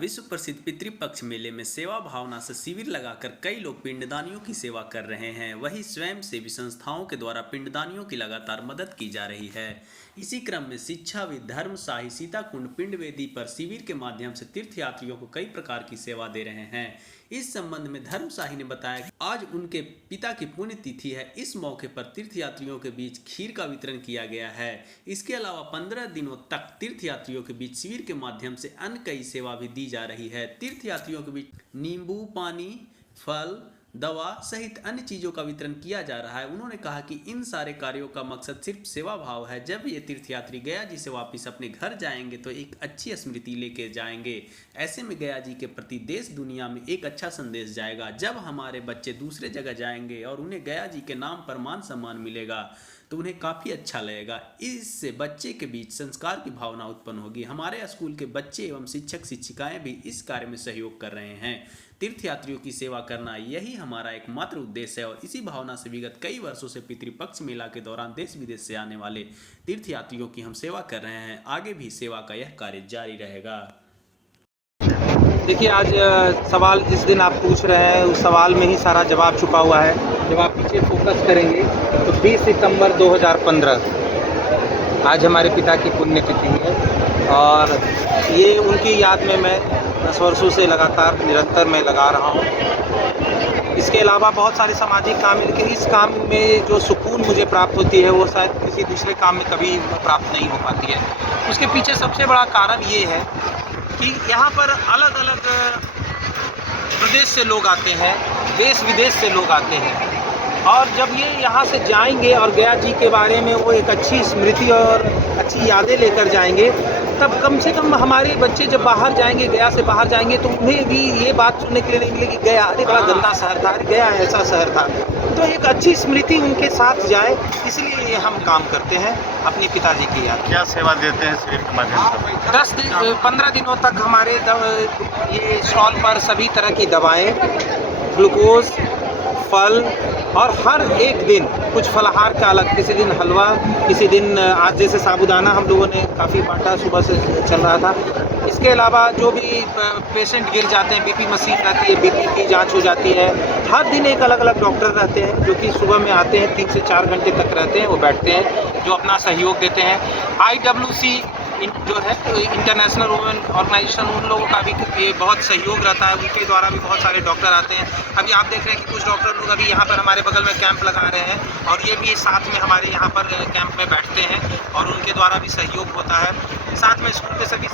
विश्व प्रसिद्ध पितृपक्ष मेले में सेवा भावना से शिविर लगाकर कई लोग पिंडदानियों की सेवा कर रहे हैं। वहीं स्वयं सेवी संस्थाओं के द्वारा पिंडदानियों की लगातार मदद की जा रही है। इसी क्रम में शिक्षाविद धर्मशाही सीताकुंड पिंड वेदी पर शिविर के माध्यम से तीर्थयात्रियों को कई प्रकार की सेवा दे रहे हैं। इस संबंध में धर्मशाही ने बताया कि आज उनके पिता की पुण्यतिथि है। इस मौके पर तीर्थयात्रियों के बीच खीर का वितरण किया गया है। इसके अलावा 15 दिनों तक तीर्थयात्रियों के बीच शिविर के माध्यम से अन्य कई सेवा भी दी जा रही है। तीर्थयात्रियों के बीच नींबू पानी, फल, दवा सहित अन्य चीज़ों का वितरण किया जा रहा है। उन्होंने कहा कि इन सारे कार्यों का मकसद सिर्फ सेवा भाव है। जब ये तीर्थयात्री गया जी से वापस अपने घर जाएंगे तो एक अच्छी स्मृति लेके जाएंगे। ऐसे में गया जी के प्रति देश दुनिया में एक अच्छा संदेश जाएगा। जब हमारे बच्चे दूसरे जगह जाएंगे और उन्हें गया जी के नाम पर मान सम्मान मिलेगा तो उन्हें काफ़ी अच्छा लगेगा। इससे बच्चे के बीच संस्कार की भावना उत्पन्न होगी। हमारे स्कूल के बच्चे एवं शिक्षक शिक्षिकाएं भी इस कार्य में सहयोग कर रहे हैं। तीर्थयात्रियों की सेवा करना यही हमारा एकमात्र उद्देश्य है और इसी भावना से विगत कई वर्षों से पितृपक्ष मेला के दौरान देश विदेश से आने वाले तीर्थयात्रियों की हम सेवा कर रहे हैं। आगे भी सेवा का यह कार्य जारी रहेगा। देखिए, आज सवाल जिस दिन आप पूछ रहे हैं उस सवाल में ही सारा जवाब छुपा हुआ है। जब आप पीछे फोकस करेंगे तो 20 सितंबर 2015 आज हमारे पिता की पुण्यतिथि है और ये उनकी याद में मैं 10 वर्षों से लगातार निरंतर मैं लगा रहा हूँ। इसके अलावा बहुत सारे सामाजिक काम है, लेकिन इस काम में जो सुकून मुझे प्राप्त होती है वो शायद किसी दूसरे काम में कभी प्राप्त नहीं हो पाती है। उसके पीछे सबसे बड़ा कारण ये है कि यहाँ पर अलग अलग प्रदेश से लोग आते हैं, देश विदेश से लोग आते हैं और जब ये यहाँ से जाएंगे और गया जी के बारे में वो एक अच्छी स्मृति और अच्छी यादें लेकर जाएंगे, तब कम से कम हमारे बच्चे जब बाहर जाएंगे, गया से बाहर जाएंगे तो उन्हें भी ये बात सुनने के लिए नहीं मिलेगी गया अरे बड़ा गंदा शहर था, अरे गया ऐसा शहर था। तो एक अच्छी स्मृति उनके साथ जाए, इसलिए ये हम काम करते हैं अपने पिताजी की याद। क्या सेवा देते हैं शिविर के माध्यम से? 15 दिनों तक हमारे ये स्टॉल पर सभी तरह की दवाएं, ग्लूकोज, फल और हर एक दिन कुछ फलाहार का अलग, किसी दिन हलवा, किसी दिन आज जैसे साबूदाना हम लोगों ने काफ़ी बांटा, सुबह से चल रहा था। इसके अलावा जो भी पेशेंट गिर जाते हैं, बीपी मशीन रहती है, बीपी की जांच हो जाती है। हर दिन एक अलग अलग डॉक्टर रहते हैं जो कि सुबह में आते हैं, 3 से 4 घंटे तक रहते हैं, वो बैठते हैं, जो अपना सहयोग देते हैं। IWC जो है इंटरनेशनल वुमेन ऑर्गेनाइजेशन, उन लोगों का भी ये बहुत सहयोग रहता है, उनके द्वारा भी बहुत सारे डॉक्टर आते हैं। अभी आप देख रहे हैं कि कुछ डॉक्टर लोग अभी यहाँ पर हमारे बगल में कैंप लगा रहे हैं और ये भी साथ में हमारे यहाँ पर कैंप में बैठते हैं और उनके द्वारा भी सहयोग होता है। साथ में स्कूल के सभी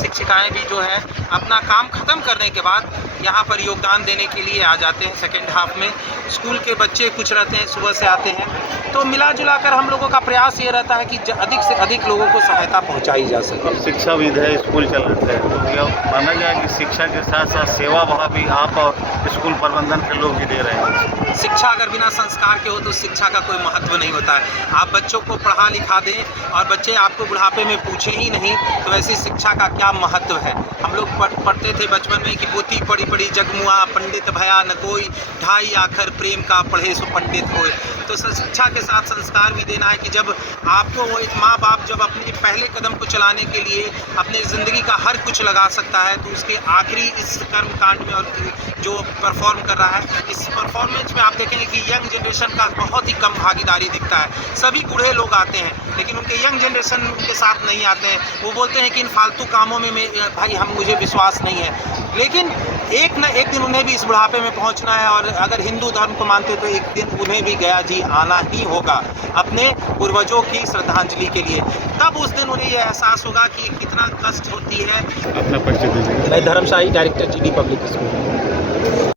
शिक्षिकाएँ भी जो है अपना काम ख़त्म करने के बाद यहाँ पर योगदान देने के लिए आ जाते हैं। सेकेंड हाफ में स्कूल के बच्चे कुछ रहते हैं, सुबह से आते हैं। तो मिला जुला कर हम लोगों का प्रयास ये रहता है कि अधिक से अधिक लोगों को सहायता पहुंचाई जा सके। अब शिक्षाविद है, स्कूल चल रहे हैं, तो यह माना जाए कि शिक्षा के साथ साथ सेवा भाव भी आप और स्कूल प्रबंधन के लोग भी दे रहे हैं। शिक्षा अगर बिना संस्कार के हो तो शिक्षा का कोई महत्व नहीं होता है। आप बच्चों को पढ़ा लिखा दें और बच्चे आपको बुढ़ापे में पूछे ही नहीं तो ऐसी शिक्षा का क्या महत्व है। हम लोग पढ़ते थे बचपन में कि पोथी पढ़ी पढ़ी जगमुआ, पंडित भया न कोई, ढाई आखर प्रेम का पढ़े सो पंडित होए। तो शिक्षा के साथ संस्कार भी देना है कि जब आपको वो एक माँ बाप जब अपने पहले कदम को चलाने के लिए अपने ज़िंदगी का हर कुछ लगा सकता है तो उसके आखिरी इस कर्म कांड में और जो परफॉर्म कर रहा है, इस परफॉर्मेंस में आप देखेंगे कि यंग जनरेशन का बहुत ही कम भागीदारी दिखता है। सभी बूढ़े लोग आते हैं लेकिन उनके यंग जनरेशन उनके साथ नहीं आते हैं। वो बोलते हैं कि इन फालतू कामों में भाई मुझे विश्वास नहीं है। लेकिन एक न एक दिन उन्हें भी इस बुढ़ापे में पहुंचना है और अगर हिंदू धर्म को मानते तो एक दिन उन्हें भी गया जी आना ही होगा अपने पूर्वजों की श्रद्धांजलि के लिए। तब उस दिन उन्हें यह एहसास होगा कि कितना कष्ट होती है। अपना परिचय दीजिए। मैं धर्मशाही, डायरेक्टर GD पब्लिक स्कूल।